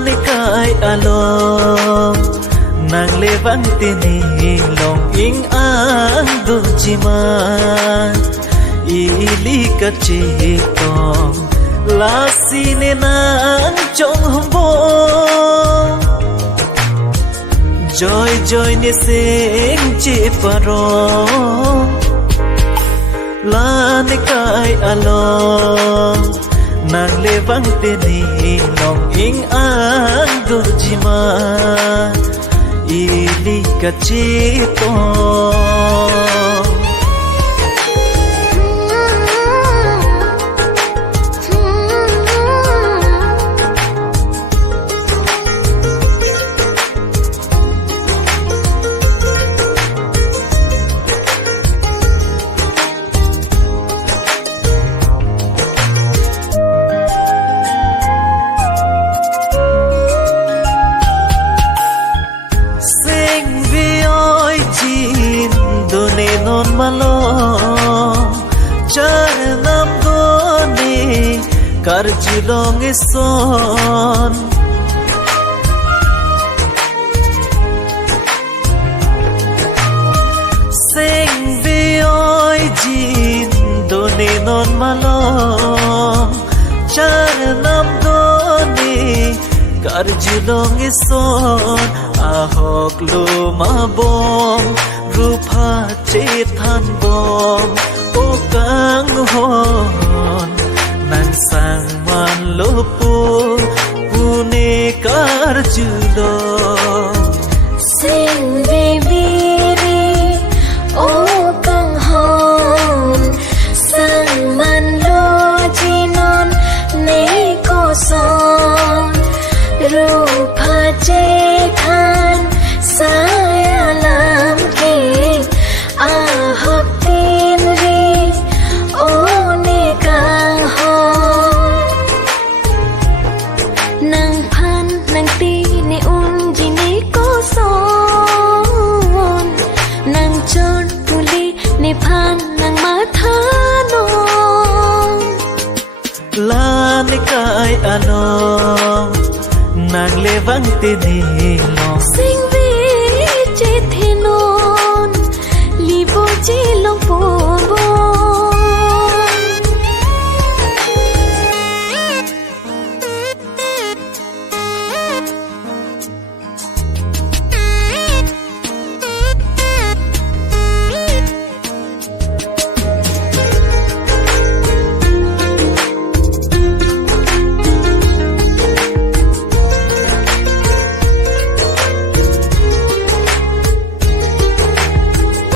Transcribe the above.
ni kai along nang levang tini long ing ang dunjiman ili kacitong lasine nang chong humbo joy joy ni sing chi parong lan kai along nang levang tini long ing ang dunjiman ili kacitong non malong char nam doni karjilong ison sing bioi jin doni non malong char nam doni karjilong ison ahok lumabong rupa cethan bom o kang hon nang sang man lopu pune kar julo sing bibiri o kang hon sang man lo jinon ne ko son rupa cethan saya lam ke ahok tin ri o ne kang hon nang phan nang ti ne un ji ne ko son nang chon puli ne phan nang ma tha no lan kai along nang levang tini long sing